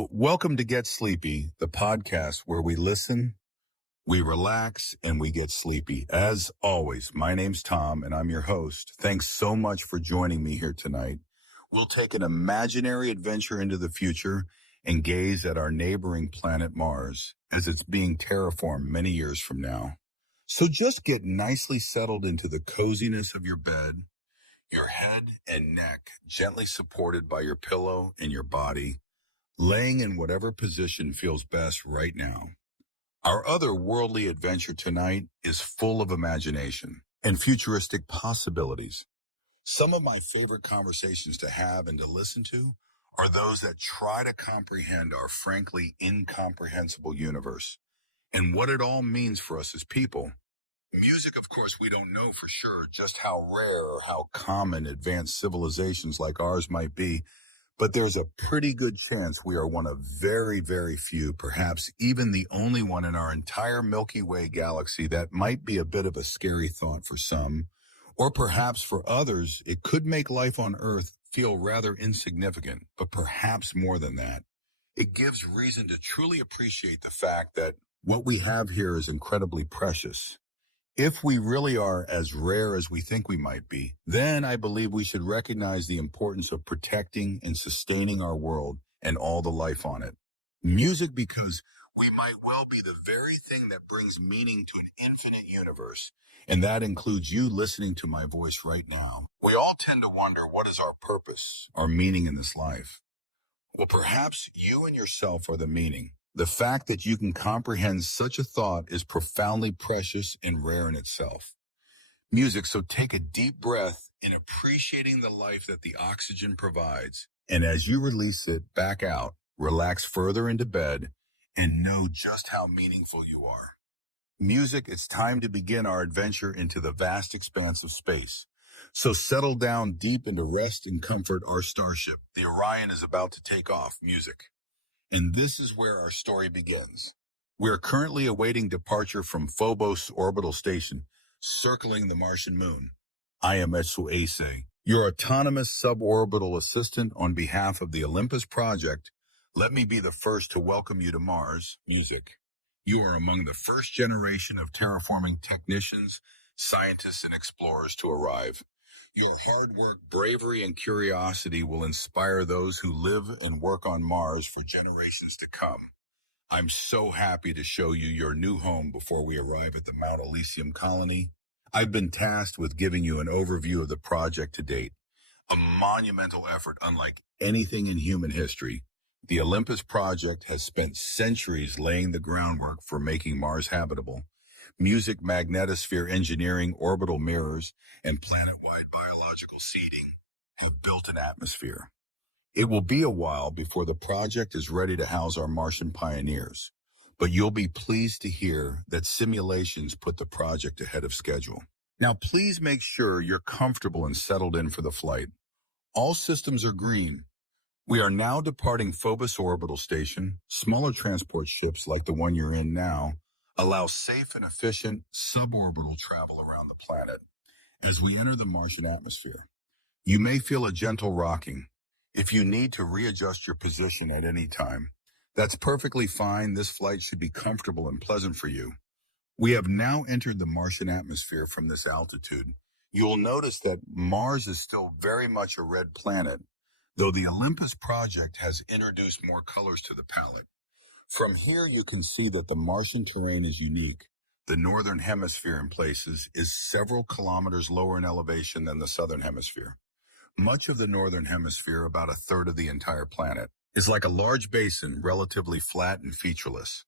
Welcome to Get Sleepy, the podcast where we listen, we relax, and we get sleepy. As always, my name's Tom, and I'm your host. Thanks so much for joining me here tonight. We'll take an imaginary adventure into the future and gaze at our neighboring planet Mars as it's being terraformed many years from now. So just get nicely settled into the coziness of your bed, your head and neck gently supported by your pillow and your body, laying in whatever position feels best right now. Our other worldly adventure tonight is full of imagination and futuristic possibilities. Some of my favorite conversations to have and to listen to are those that try to comprehend our frankly incomprehensible universe and what it all means for us as people. Music, of course, we don't know for sure just how rare or how common advanced civilizations like ours might be, but there's a pretty good chance we are one of very, very few, perhaps even the only one in our entire Milky Way galaxy that might be a bit of a scary thought for some, or perhaps for others, it could make life on Earth feel rather insignificant, but perhaps more than that. It gives reason to truly appreciate the fact that what we have here is incredibly precious. If we really are as rare as we think we might be, then I believe we should recognize the importance of protecting and sustaining our world and all the life on it. Music, because we might well be the very thing that brings meaning to an infinite universe, and that includes you listening to my voice right now. We all tend to wonder, what is our purpose, our meaning in this life? Well, perhaps you and yourself are the meaning. The fact that you can comprehend such a thought is profoundly precious and rare in itself. Music, so take a deep breath in appreciating the life that the oxygen provides. And as you release it back out, relax further into bed and know just how meaningful you are. Music, it's time to begin our adventure into the vast expanse of space. So settle down deep into rest and comfort. Our starship, the Orion, is about to take off. Music. And this is where our story begins. We are currently awaiting departure from Phobos orbital station, circling the Martian moon. I am Etsu Ase, your autonomous suborbital assistant on behalf of the Olympus project. Let me be the first to welcome you to Mars. Music. You are among the first generation of terraforming technicians, scientists, and explorers to arrive. Your hard work, bravery, and curiosity will inspire those who live and work on Mars for generations to come. I'm so happy to show you your new home before we arrive at the Mount Elysium colony. I've been tasked with giving you an overview of the project to date, a monumental effort unlike anything in human history. The Olympus project has spent centuries laying the groundwork for making Mars habitable. Music, magnetosphere engineering, orbital mirrors, and planet-wide biological seeding have built an atmosphere. It will be a while before the project is ready to house our Martian pioneers, but you'll be pleased to hear that simulations put the project ahead of schedule. Now, please make sure you're comfortable and settled in for the flight. All systems are green. We are now departing Phobos orbital station. Smaller transport ships like the one you're in now allow safe and efficient suborbital travel around the planet. As we enter the Martian atmosphere, you may feel a gentle rocking. If you need to readjust your position at any time, that's perfectly fine. This flight should be comfortable and pleasant for you. We have now entered the Martian atmosphere from this altitude. You will notice that Mars is still very much a red planet, though the Olympus project has introduced more colors to the palette. From here, you can see that the Martian terrain is unique. The northern hemisphere in places is several kilometers lower in elevation than the southern hemisphere. Much of the northern hemisphere, about a third of the entire planet, is like a large basin, relatively flat and featureless.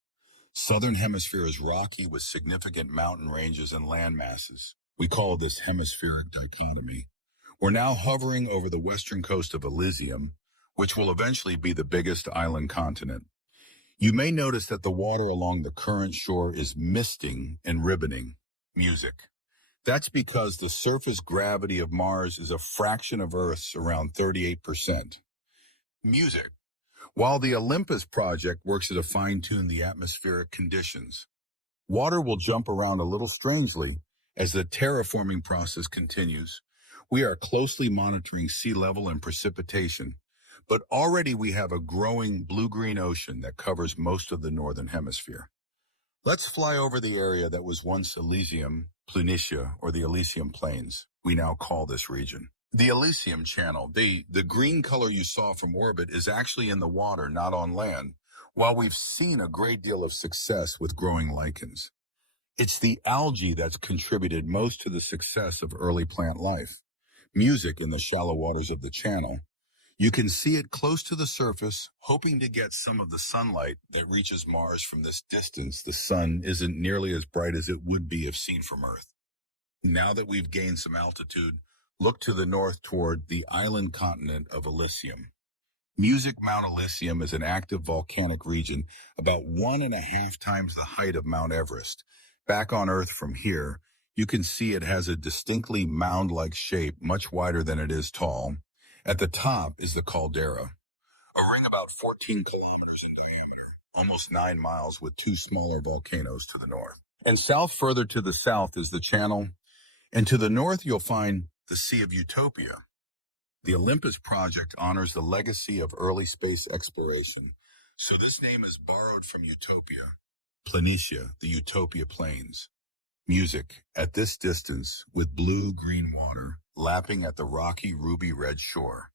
Southern hemisphere is rocky with significant mountain ranges and land masses. We call this hemispheric dichotomy. We're now hovering over the western coast of Elysium, which will eventually be the biggest island continent. You may notice that the water along the current shore is misting and ribboning. Music. That's because the surface gravity of Mars is a fraction of Earth's, around 38%. Music. While the Olympus project works to fine-tune the atmospheric conditions, water will jump around a little strangely as the terraforming process continues. We are closely monitoring sea level and precipitation, But already we have a growing blue-green ocean that covers most of the northern hemisphere. Let's fly over the area that was once Elysium, Planitia, or the Elysium Plains. We now call this region. The Elysium Channel, the green color you saw from orbit, is actually in the water, not on land, while we've seen a great deal of success with growing lichens. It's the algae that's contributed most to the success of early plant life. Music in the shallow waters of the channel. You can see it close to the surface, hoping to get some of the sunlight that reaches Mars from this distance. The sun isn't nearly as bright as it would be if seen from Earth. Now that we've gained some altitude, look to the north toward the island continent of Elysium. Music Mount Elysium is an active volcanic region about 1.5 times the height of Mount Everest. Back on Earth from here, you can see it has a distinctly mound-like shape, much wider than it is tall. At the top is the caldera, a ring about 14 kilometers in diameter, almost 9 miles, with 2 smaller volcanoes to the north. And further to the south is the channel, and to the north you'll find the Sea of Utopia. The Olympus project honors the legacy of early space exploration, so this name is borrowed from Utopia, Planitia, the Utopia Plains. Music at this distance with blue-green water lapping at the rocky ruby-red shore.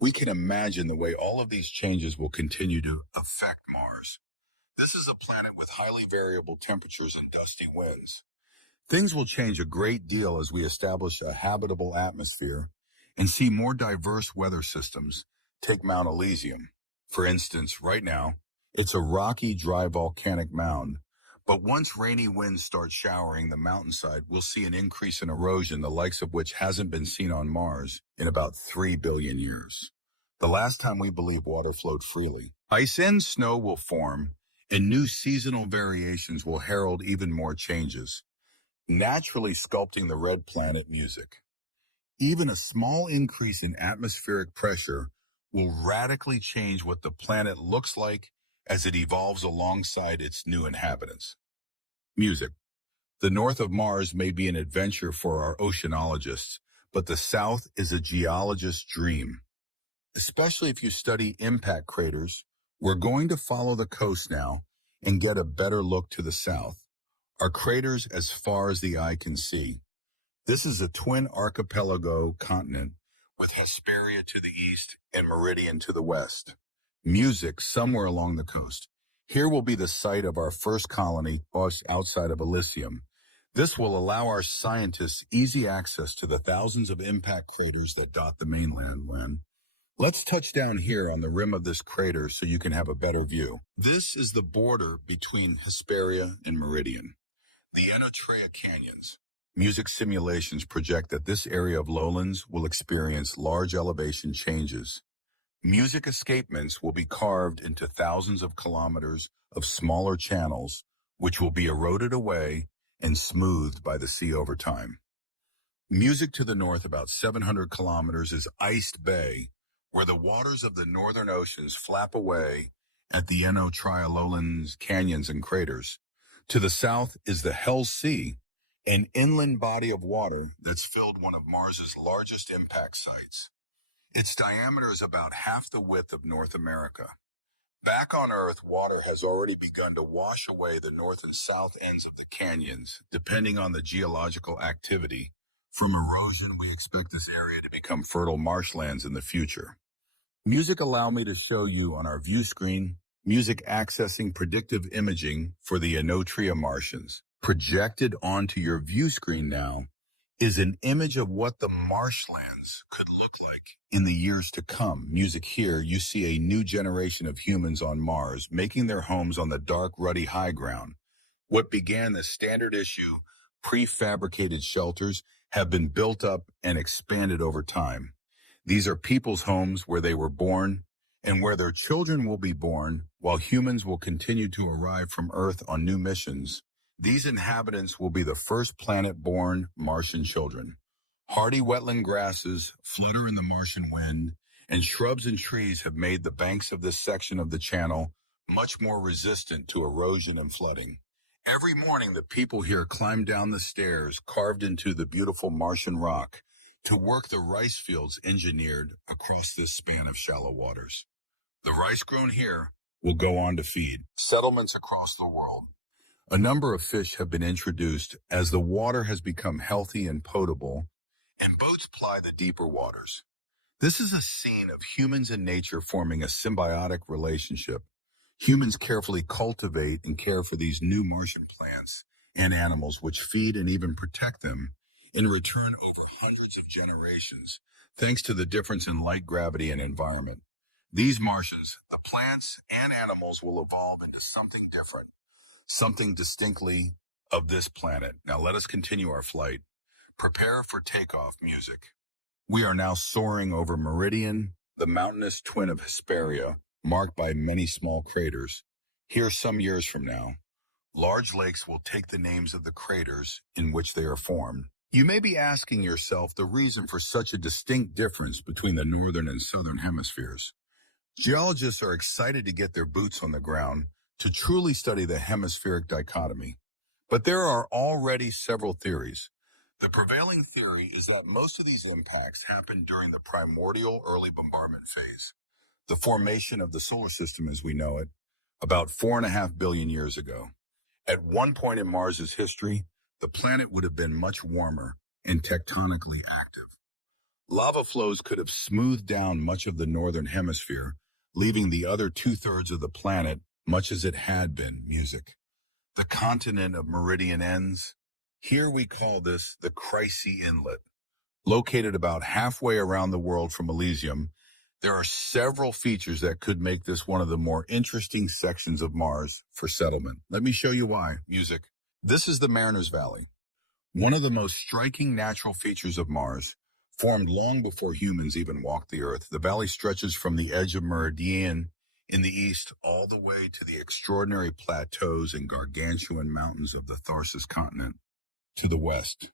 We can imagine the way all of these changes will continue to affect Mars. This is a planet with highly variable temperatures and dusty winds. Things will change a great deal as we establish a habitable atmosphere and see more diverse weather systems. Take Mount Elysium. For instance, right now, it's a rocky, dry volcanic mound. But once rainy winds start showering the mountainside, we'll see an increase in erosion, the likes of which hasn't been seen on Mars in about 3 billion years. The last time we believe water flowed freely. Ice and snow will form, and new seasonal variations will herald even more changes, naturally sculpting the red planet music. Even a small increase in atmospheric pressure will radically change what the planet looks like as it evolves alongside its new inhabitants. Music. The north of Mars may be an adventure for our oceanologists, but the south is a geologist's dream. Especially if you study impact craters, we're going to follow the coast now and get a better look to the south. Our craters as far as the eye can see. This is a twin archipelago continent with Hesperia to the east and Meridian to the west. Music somewhere along the coast. Here will be the site of our first colony outside of Elysium. This will allow our scientists easy access to the thousands of impact craters that dot the mainland. Let's touch down here on the rim of this crater so you can have a better view. This is the border between Hesperia and Meridian, the Enotrea Canyons. Music simulations project that this area of lowlands will experience large elevation changes. Music escapements will be carved into thousands of kilometers of smaller channels, which will be eroded away and smoothed by the sea over time. Music to the north, about 700 kilometers, is Iced Bay, where the waters of the northern oceans flap away at the Enotrea lowlands, canyons, and craters. To the south is the Hell Sea, an inland body of water that's filled one of Mars's largest impact sites. Its diameter is about half the width of North America. Back on Earth, water has already begun to wash away the north and south ends of the canyons, depending on the geological activity. From erosion, we expect this area to become fertile marshlands in the future. Music allow me to show you on our view screen, music accessing predictive imaging for the Enotrea Martians. Projected onto your view screen now is an image of what the marshlands could look like in the years to come. Music here, you see a new generation of humans on Mars making their homes on the dark, ruddy high ground. What began as standard issue, prefabricated shelters have been built up and expanded over time. These are people's homes where they were born and where their children will be born, while humans will continue to arrive from Earth on new missions. These inhabitants will be the first planet-born Martian children. Hardy wetland grasses flutter in the Martian wind, and shrubs and trees have made the banks of this section of the channel much more resistant to erosion and flooding. Every morning, the people here climb down the stairs carved into the beautiful Martian rock, to work the rice fields engineered across this span of shallow waters. The rice grown here will go on to feed settlements across the world. A number of fish have been introduced as the water has become healthy and potable, and boats ply the deeper waters. This is a scene of humans and nature forming a symbiotic relationship. Humans carefully cultivate and care for these new Martian plants and animals which feed and even protect them in return over hundreds of generations, thanks to the difference in light, gravity, and environment. These Martians, the plants and animals, will evolve into something different, something distinctly of this planet. Now let us continue our flight. Prepare for takeoff music. We are now soaring over Meridian, the mountainous twin of Hesperia, marked by many small craters. Here, some years from now, large lakes will take the names of the craters in which they are formed. You may be asking yourself the reason for such a distinct difference between the northern and southern hemispheres. Geologists are excited to get their boots on the ground to truly study the hemispheric dichotomy. But there are already several theories. The prevailing theory is that most of these impacts happened during the primordial early bombardment phase, the formation of the solar system as we know it, about 4.5 billion years ago. At one point in Mars's history, the planet would have been much warmer and tectonically active. Lava flows could have smoothed down much of the northern hemisphere, leaving the other two-thirds of the planet much as it had been, music. The continent of Meridian ends. Here we call this the Chryse Inlet. Located about halfway around the world from Elysium, there are several features that could make this one of the more interesting sections of Mars for settlement. Let me show you why, music. This is the Mariner's Valley, one of the most striking natural features of Mars, formed long before humans even walked the Earth. The valley stretches from the edge of Meridian in the east all the way to the extraordinary plateaus and gargantuan mountains of the Tharsis continent to the west.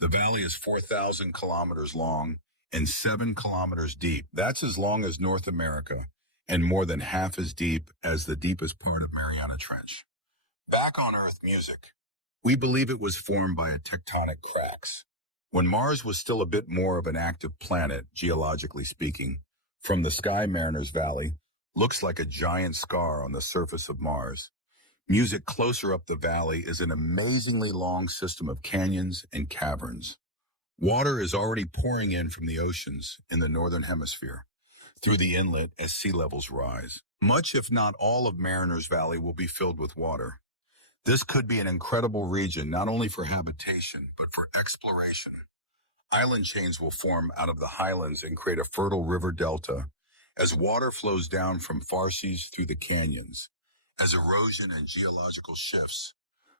The valley is 4,000 kilometers long and 7 kilometers deep. That's as long as North America and more than half as deep as the deepest part of Mariana Trench. Back on Earth, music. We believe it was formed by a tectonic cracks. When Mars was still a bit more of an active planet, geologically speaking, from the sky Mariner's Valley looks like a giant scar on the surface of Mars. Music closer up the valley is an amazingly long system of canyons and caverns. Water is already pouring in from the oceans in the northern hemisphere through the inlet as sea levels rise. Much, if not all, of Mariner's Valley will be filled with water. This could be an incredible region, not only for habitation, but for exploration. Island chains will form out of the highlands and create a fertile river delta as water flows down from Tharsis through the canyons. As erosion and geological shifts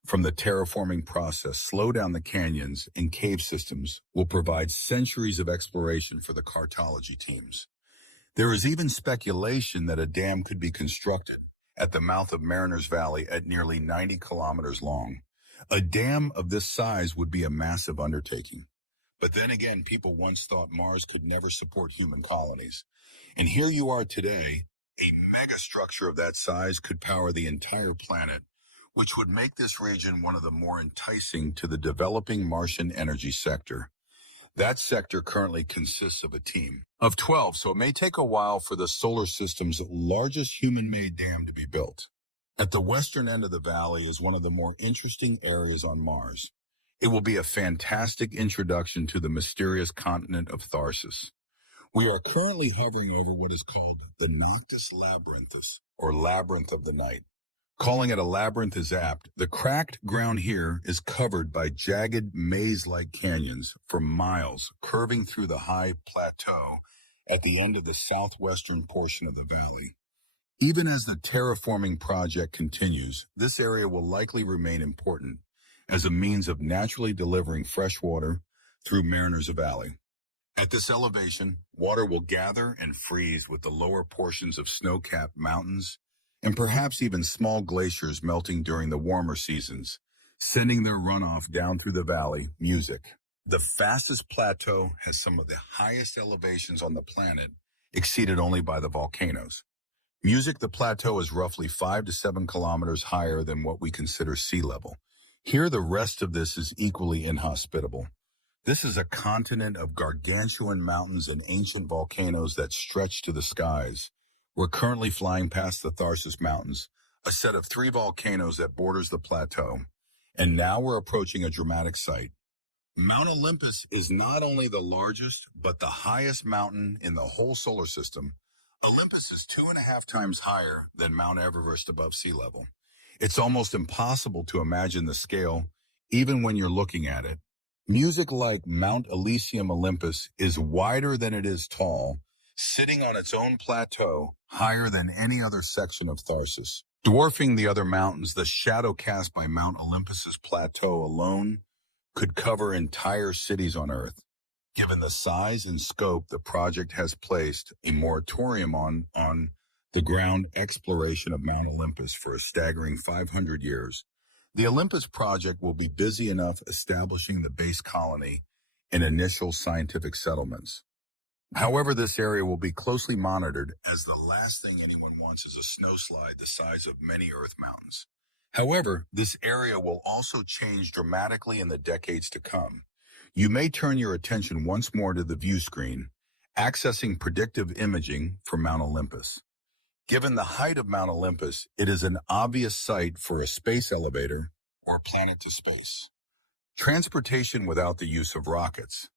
from the terraforming process slow down the canyons and cave systems will provide centuries of exploration for the cartology teams. There is even speculation that a dam could be constructed at the mouth of Mariner's Valley at nearly 90 kilometers long. A dam of this size would be a massive undertaking. But then again, people once thought Mars could never support human colonies. And here you are today, a megastructure of that size could power the entire planet, which would make this region one of the more enticing to the developing Martian energy sector. That sector currently consists of a team of 12, so it may take a while for the solar system's largest human-made dam to be built. At the western end of the valley is one of the more interesting areas on Mars. It will be a fantastic introduction to the mysterious continent of Tharsis. We are currently hovering over what is called the Noctis Labyrinthus, or Labyrinth of the Night. Calling it a labyrinth is apt. The cracked ground here is covered by jagged maze-like canyons for miles, curving through the high plateau at the end of the southwestern portion of the valley. Even as the terraforming project continues, this area will likely remain important as a means of naturally delivering fresh water through Mariner's Valley. At this elevation, water will gather and freeze with the lower portions of snow-capped mountains and perhaps even small glaciers melting during the warmer seasons, sending their runoff down through the valley. Music. The fastest plateau has some of the highest elevations on the planet, exceeded only by the volcanoes. Music, the plateau is roughly 5 to 7 kilometers higher than what we consider sea level. Here, the rest of this is equally inhospitable. This is a continent of gargantuan mountains and ancient volcanoes that stretch to the skies. We're currently flying past the Tharsis Mountains, a set of three volcanoes that borders the plateau. And now we're approaching a dramatic sight. Mount Olympus is not only the largest, but the highest mountain in the whole solar system. Olympus is 2.5 times higher than Mount Everest above sea level. It's almost impossible to imagine the scale, even when you're looking at it. Music like Mount Elysium Olympus is wider than it is tall, sitting on its own plateau, higher than any other section of Tharsis. Dwarfing the other mountains, the shadow cast by Mount Olympus's plateau alone could cover entire cities on Earth. Given the size and scope, the project has placed a moratorium on the ground exploration of Mount Olympus for a staggering 500 years. The Olympus project will be busy enough establishing the base colony and initial scientific settlements. However, this area will be closely monitored, as the last thing anyone wants is a snowslide the size of many Earth mountains. However, this area will also change dramatically in the decades to come. You may turn your attention once more to the view screen, accessing predictive imaging for Mount Olympus. Given the height of Mount Olympus, it is an obvious site for a space elevator or planet to space. Transportation without the use of rockets.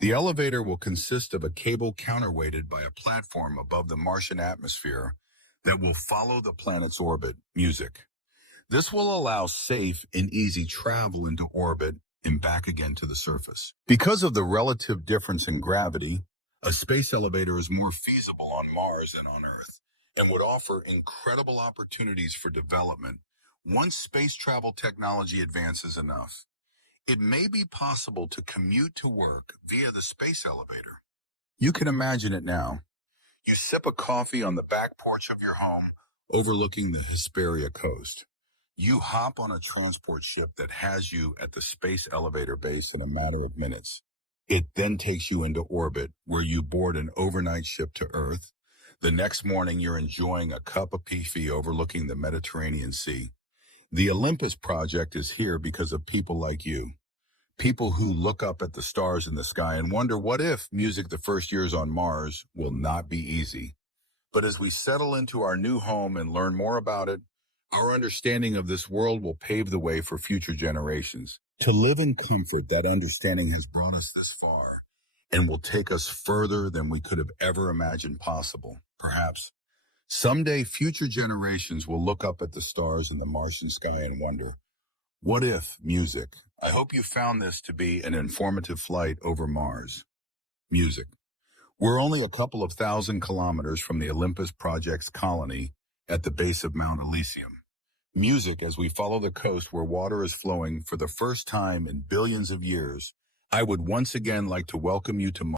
The elevator will consist of a cable counterweighted by a platform above the Martian atmosphere that will follow the planet's orbit, music. This will allow safe and easy travel into orbit and back again to the surface. Because of the relative difference in gravity, a space elevator is more feasible on Mars than on Earth, and would offer incredible opportunities for development once space travel technology advances enough. It may be possible to commute to work via the space elevator. You can imagine it now. You sip a coffee on the back porch of your home, overlooking the Hesperia coast. You hop on a transport ship that has you at the space elevator base in a matter of minutes. It then takes you into orbit, where you board an overnight ship to Earth. The next morning, you're enjoying a cup of coffee overlooking the Mediterranean Sea. The Olympus project is here because of people like you. People who look up at the stars in the sky and wonder, what if music the first years on Mars will not be easy. But as we settle into our new home and learn more about it, our understanding of this world will pave the way for future generations. To live in comfort, that understanding has brought us this far and will take us further than we could have ever imagined possible. Perhaps someday future generations will look up at the stars in the Martian sky and wonder, what if music? I hope you found this to be an informative flight over Mars. Music. We're only a couple of thousand kilometers from the Olympus Project's colony at the base of Mount Elysium. Music as we follow the coast where water is flowing for the first time in billions of years. I would once again like to welcome you to